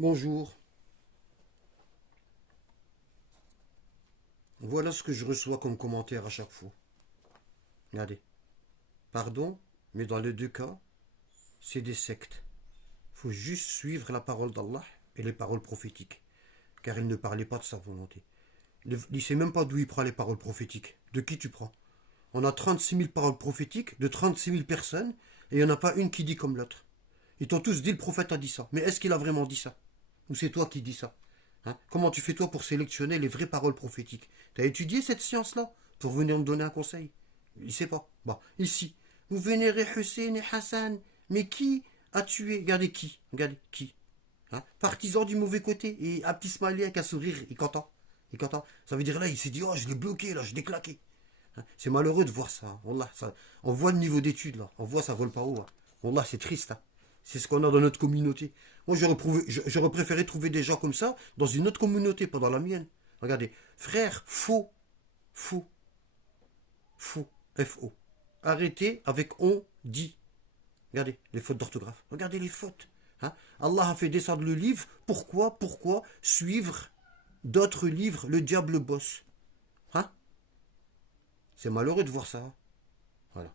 Bonjour. Voilà ce que je reçois comme commentaire à chaque fois. Regardez. Pardon, mais dans les deux cas, c'est des sectes. Il faut juste suivre la parole d'Allah et les paroles prophétiques. Car il ne parlait pas de sa volonté. Il ne sait même pas d'où il prend les paroles prophétiques. De qui tu prends? On a 36 000 paroles prophétiques de 36 000 personnes et il n'y en a pas une qui dit comme l'autre. Ils t'ont tous dit le prophète a dit ça. Mais est-ce qu'il a vraiment dit ça? Ou c'est toi qui dis ça? Comment tu fais toi pour sélectionner les vraies paroles prophétiques? Tu as étudié cette science-là pour venir me donner un conseil? Il ne sait pas. Bon, ici, vous vénérez Hussein et Hassan. Mais qui a tué? Regardez qui. Regardez qui. Partisan du mauvais côté. Et un petit smiley avec un sourire. Il content. Il content. Ça veut dire là, il s'est dit, oh, je l'ai bloqué, là, je l'ai claqué. C'est malheureux de voir ça. Wallah, ça. On voit le niveau d'études, là. On voit ça vole pas haut. Wallah, c'est triste. C'est ce qu'on a dans notre communauté. Moi, j'aurais préféré trouver des gens comme ça dans une autre communauté, pas dans la mienne. Regardez, frère, faux, faux, faux, F-O. Arrêtez avec on dit. Regardez les fautes d'orthographe. Regardez les fautes. Allah a fait descendre le livre. Pourquoi suivre d'autres livres? Le diable bosse. C'est malheureux de voir ça. Voilà.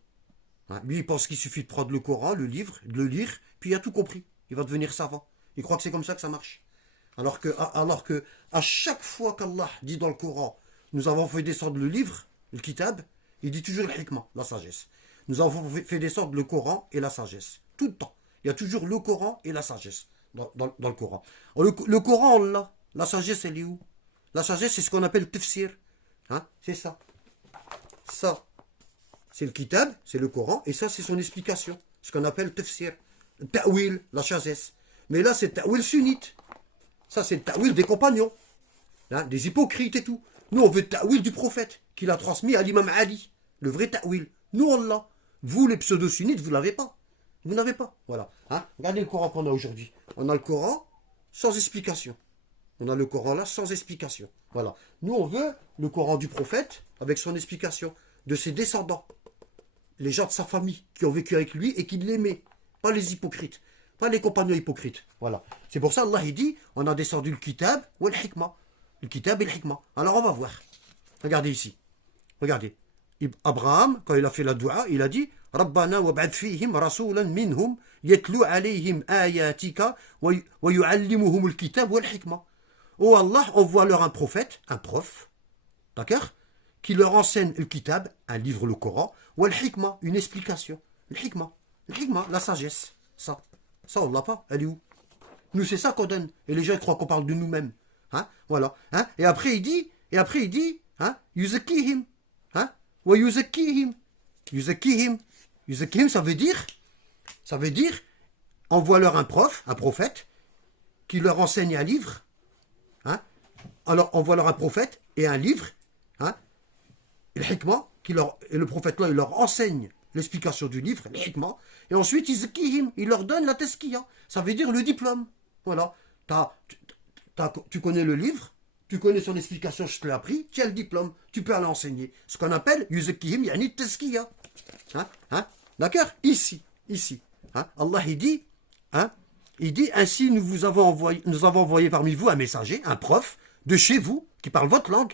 Lui, il pense qu'il suffit de prendre le Coran, le livre, de le lire, puis il a tout compris. Il va devenir savant. Il croit que c'est comme ça que ça marche. Alors que à chaque fois qu'Allah dit dans le Coran, nous avons fait descendre le livre, le kitab, il dit toujours le hikmah, la sagesse. Nous avons fait descendre le Coran et la sagesse. Tout le temps. Il y a toujours le Coran et la sagesse dans le Coran. Le Coran, on l'a. La sagesse, elle est où? La sagesse, c'est ce qu'on appelle tafsir. C'est ça. Ça, c'est le kitab, c'est le Coran, et ça, c'est son explication. Ce qu'on appelle tafsir. Ta'wil, la sagesse. Mais là, c'est ta'wil sunnite. Ça, c'est le ta'wil des compagnons. Des hypocrites et tout. Nous, on veut le ta'wil du prophète, qu'il a transmis à l'imam Ali. Le vrai ta'wil. Nous, on l'a. Vous, les pseudo-sunnites, vous l'avez pas. Vous n'avez pas. Voilà. Regardez le Coran qu'on a aujourd'hui. On a le Coran sans explication. On a le Coran là sans explication. Voilà. Nous, on veut le Coran du prophète avec son explication. De ses descendants. Les gens de sa famille qui ont vécu avec lui et qui l'aimaient. Pas les hypocrites. Pas les compagnons hypocrites. Voilà. C'est pour ça Allah il dit, on a descendu le kitab ou le hikmah. Le kitab et le hikmah. Alors on va voir. Regardez ici. Regardez. Abraham, quand il a fait la dua, il a dit Rabbana wab'ad fihim rasulan minhum yatlu alayhim ayatika wa yu'allimuhum al-kitab wal hikmah. Oh Allah, envoie-leur un prophète, un prof. D'accord? Qui leur enseigne le kitab, un livre, le Coran, ou le hikmah, une explication. Le hikmah, la sagesse. Ça on l'a pas. Elle est où? Nous, c'est ça qu'on donne. Et les gens croient qu'on parle de nous-mêmes. Voilà. Et après, il dit, yuzakihim. Wa yuzakihim. Yuzakihim, ça veut dire, envoie-leur un prophète, qui leur enseigne un livre. Alors, envoie-leur un prophète et un livre. Et le hikmah, et le prophète là, il leur enseigne l'explication du livre, le hikmah, et ensuite il leur donne la tazkiya. Ça veut dire le diplôme. Voilà. Tu connais le livre, tu connais son explication, je te l'ai appris, tu as le diplôme, tu peux aller enseigner. Ce qu'on appelle yuzakihim yani tazkiya. D'accord? Ici. Allah il dit ainsi nous avons envoyé parmi vous un messager, un prof de chez vous qui parle votre langue.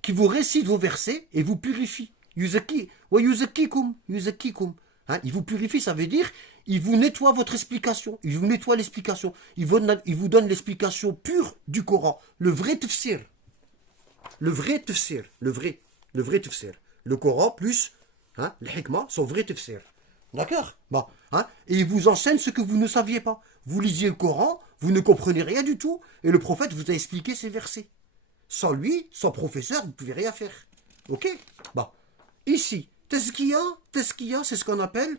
Qui vous récite vos versets et vous purifie. Yuzaki, wa yuzakikum. Il vous purifie, ça veut dire, il vous nettoie votre explication. Il vous nettoie l'explication. Il vous donne l'explication pure du Coran. Le vrai tafsir. Le vrai tafsir. Le Coran plus le hikmah, son vrai tafsir. D'accord? Bon. Et il vous enseigne ce que vous ne saviez pas. Vous lisiez le Coran, vous ne comprenez rien du tout, et le prophète vous a expliqué ces versets. Sans lui, sans professeur, vous ne pouvez rien faire. Ok? Bon. Ici, tazkiya, c'est ce qu'on appelle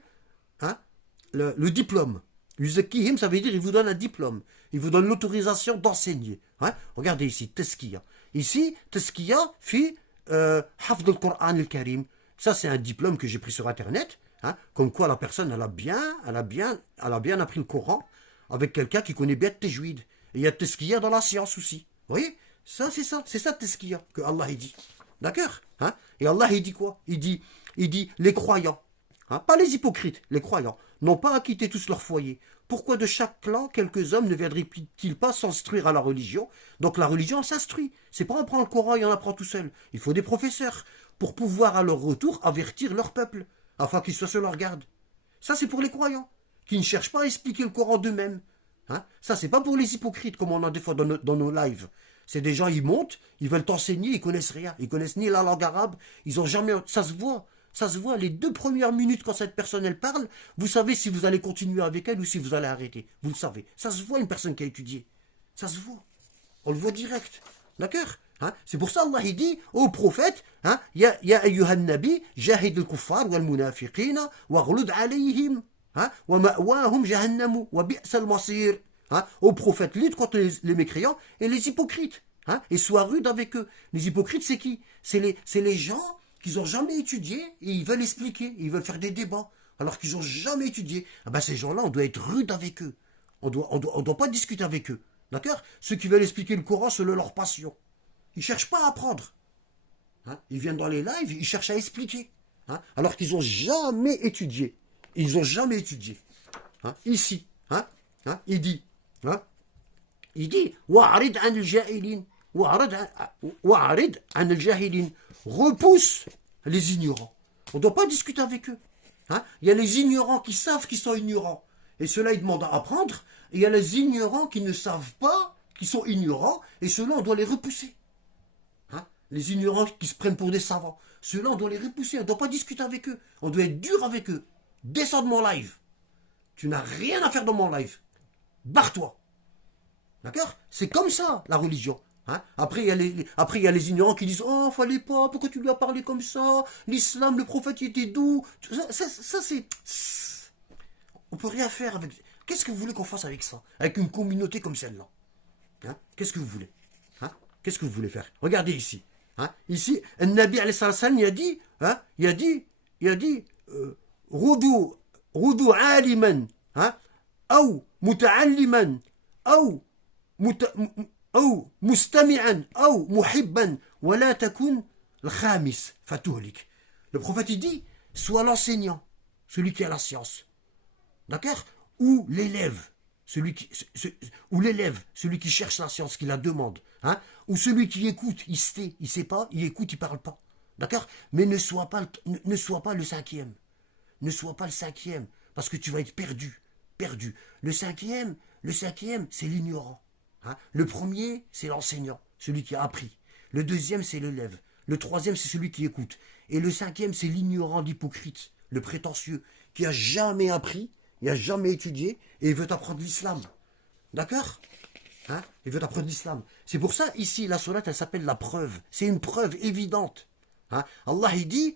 le diplôme. Yuzakihim, ça veut dire il vous donne un diplôme. Il vous donne l'autorisation d'enseigner. Regardez ici, tazkiya. Ici, tazkiya fi hafd al-Qur'an al-Karim. Ça, c'est un diplôme que j'ai pris sur Internet. Comme quoi la personne, elle a bien appris le Coran avec quelqu'un qui connaît bien le tajwid. Et il y a tazkiya dans la science aussi. Vous voyez? Ça, c'est ça tazkiya que Allah il dit. D'accord? Et Allah il dit quoi? Il dit les croyants, pas les hypocrites, les croyants, n'ont pas à quitter tous leur foyer Pourquoi de chaque clan, quelques hommes ne viendraient-ils pas s'instruire à la religion? Donc la religion s'instruit. C'est pas on prend le Coran et on apprend tout seul. Il faut des professeurs pour pouvoir à leur retour avertir leur peuple, afin qu'ils soient sur leur garde. Ça c'est pour les croyants, qui ne cherchent pas à expliquer le Coran d'eux-mêmes. Hein? Ça c'est pas pour les hypocrites, comme on en a des fois dans nos lives. C'est des gens, ils montent, ils veulent t'enseigner, ils connaissent rien. Ils connaissent ni la langue arabe, ils ont jamais... Ça se voit. Ça se voit, les 2 premières minutes quand cette personne elle parle, vous savez si vous allez continuer avec elle ou si vous allez arrêter. Vous le savez. Ça se voit une personne qui a étudié. Ça se voit. On le voit direct. D'accord? Hein? C'est pour ça Allah il dit au prophète, hein, Ya ayyuhan nabi, jahid al-kuffar wal munafiqina wa ghlud alayhim, hein, wa ma'wahum jahannamu wa bi'sal masir. Hein? Au prophète, lutte contre les mécréants et les hypocrites. Hein? Et sois rude avec eux. Les hypocrites, c'est qui? C'est les gens qu'ils n'ont jamais étudié et ils veulent expliquer, ils veulent faire des débats, alors qu'ils n'ont jamais étudié. Ah ben ces gens-là, on doit être rude avec eux. On doit pas discuter avec eux. D'accord? Ceux qui veulent expliquer le Coran, c'est leur passion. Ils ne cherchent pas à apprendre. Hein? Ils viennent dans les lives, ils cherchent à expliquer. Hein? Alors qu'ils n'ont jamais étudié. Ils n'ont jamais étudié. Hein? Ici, hein? Hein? Il dit, Wa'arid an al-jahilin. Wa'arid an al-jahilin. Repousse les ignorants. On ne doit pas discuter avec eux. Hein? Il y a les ignorants qui savent qu'ils sont ignorants. Et ceux-là, ils demandent à apprendre. Et il y a les ignorants qui ne savent pas, qui sont ignorants. Et ceux-là, on doit les repousser. Hein? Les ignorants qui se prennent pour des savants. Ceux-là, on doit les repousser. On ne doit pas discuter avec eux. On doit être dur avec eux. Descends de mon live. Tu n'as rien à faire dans mon live. Barre-toi. D'accord? C'est comme ça, la religion. Hein? Après, il y a les ignorants qui disent « Oh, fallait pas, pourquoi tu lui as parlé comme ça? L'islam, le prophète, il était doux. » Ça c'est... On peut rien faire avec... Qu'est-ce que vous voulez qu'on fasse avec ça? Avec une communauté comme celle-là? Hein? Qu'est-ce que vous voulez? Hein? Qu'est-ce que vous voulez faire? Regardez ici. Hein? Ici, un Nabi alayhi salam, il a dit, hein? il a dit, Rudu aliman, hein? Ou muta'alliman, ou mustami'an, ou muhibban, wa la takun al-khamis, fatuhlik. Le prophète, il dit, sois l'enseignant, celui qui a la science. D'accord? Ou l'élève, celui qui cherche la science, qui la demande. Hein? Ou celui qui écoute, il se tait, il sait pas, il écoute, il parle pas. D'accord? Mais ne sois pas le cinquième. Ne sois pas le cinquième, parce que tu vas être perdu. Perdu. Le cinquième, c'est l'ignorant. Hein? Le premier, c'est l'enseignant, celui qui a appris. Le deuxième, c'est l'élève. Le troisième, c'est celui qui écoute. Et le cinquième, c'est l'ignorant, l'hypocrite, le prétentieux, qui a jamais appris, il n'a jamais étudié, et il veut apprendre l'islam. D'accord? Hein? Il veut apprendre l'islam. C'est pour ça, ici, la sourate, elle s'appelle la preuve. C'est une preuve évidente. Hein? Allah, il dit,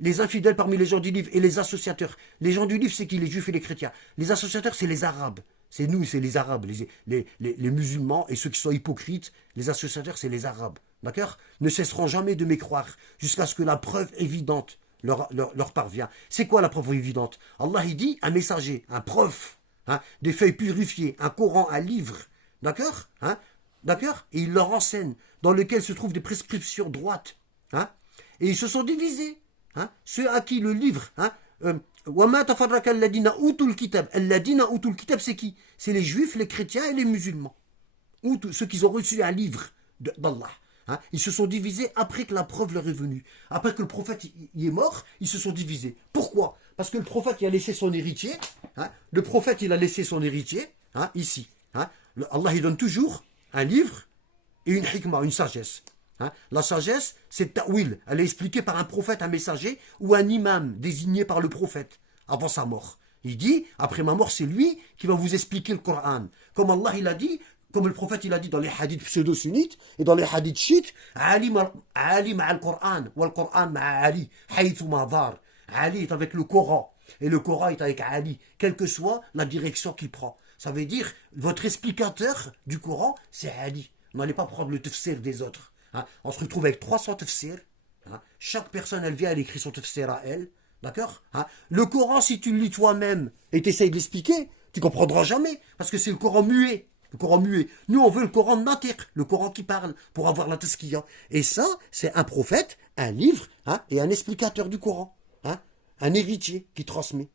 les infidèles parmi les gens du livre et les associateurs. Les gens du livre, c'est qui? Les juifs et les chrétiens. Les associateurs, c'est les arabes. C'est nous, c'est les arabes, les musulmans et ceux qui sont hypocrites. Les associateurs, c'est les arabes. D'accord? Ne cesseront jamais de mécroire jusqu'à ce que la preuve évidente leur parvient. C'est quoi la preuve évidente? Allah, il dit, un messager, un prof, hein, des feuilles purifiées, un Coran, un livre. D'accord? Hein? D'accord? Et il leur enseigne, dans lequel se trouvent des prescriptions droites. Hein? Et ils se sont divisés. Hein? Ceux à qui le livre... Hein? C'est qui? C'est les juifs, les chrétiens et les musulmans. Ou ceux qui ont reçu un livre d'Allah. Hein? Ils se sont divisés après que la preuve leur est venue. Après que le prophète il est mort, ils se sont divisés. Pourquoi? Parce que le prophète il a laissé son héritier. Hein? Le prophète il a laissé son héritier, hein? Ici. Hein? Allah il donne toujours un livre et une hikmah, une sagesse. Hein? La sagesse, c'est ta'wil. Elle est expliquée par un prophète, un messager ou un imam désigné par le prophète avant sa mort. Il dit, après ma mort, c'est lui qui va vous expliquer le Coran. Comme Allah il a dit, comme le prophète il a dit dans les hadiths pseudo-sunnites et dans les hadiths chiites, Ali ma'al Coran, wal Coran ma'a Ali, haythu ma dar. Ali est avec le Coran et le Coran est avec Ali, quelle que soit la direction qu'il prend. Ça veut dire, votre explicateur du Coran, c'est Ali. On n'allez pas prendre le tafsir des autres. Hein? On se retrouve avec 300 tafsirs. Hein? Chaque personne, elle vient, elle écrit son tafsir à elle. D'accord? Hein? Le Coran, si tu le lis toi-même et tu essayes de l'expliquer, tu ne comprendras jamais. Parce que c'est le Coran muet. Le Coran muet. Nous, on veut le Coran natiq, le Coran qui parle, pour avoir la tazkiya. Et ça, c'est un prophète, un livre, hein, et un explicateur du Coran. Hein? Un héritier qui transmet.